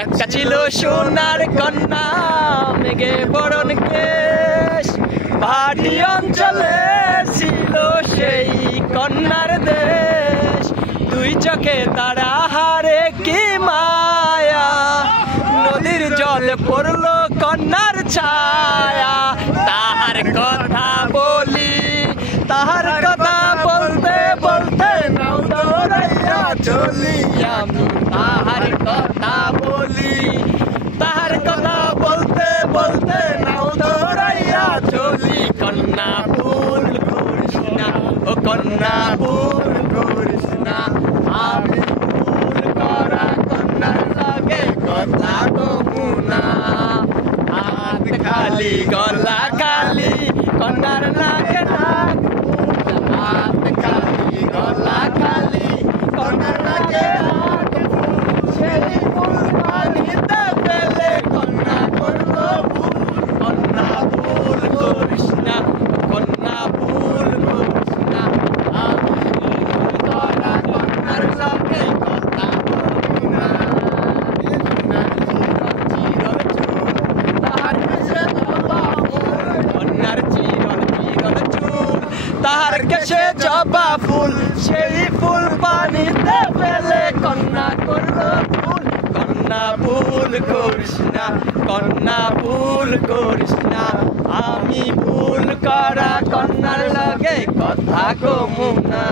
একটা ছিল সোনার কন্যা মেঘে বরণ কেশ পাহাড়ি অঞ্চলে ছিল সেই কন্যার দেশ দুই চোখে তারা হারে কি মায়া নদীর জল পড়লো কন্যার ছায়া তাহার কথা বলি তাহার কথা বলতে বলতে নাও দৌড়াইয়া চলি আমি তাহার কথা বলি তাহার কথা বলতে বলতে নাও দৌড়াইয়া চলি কন্যা ভুল করিস না ও কন্যা ভুল করিস না আমি ভুল করা কন্যার লাগে কথা কমু না হাত খালি গলা খালি কন্যার লাগে না হাত খালি গলা খালি কন্যার লাগে সেই ফুল পানিতে ফেলে কন্যা করলো ভুল কন্যা ভুল করিস না কন্যা ভুল করিস না আমি ভুল করা কন্যার লাগে কথা বলি না তাহার কেশে জবা ফুল সেই ফুল পানিতে ফেলে কন্যা করলো ভুল কন্যা ভুল করিস না কন্যা ভুল করিস না আমি ভুল করা কন্যার লাগে কথা কমু না।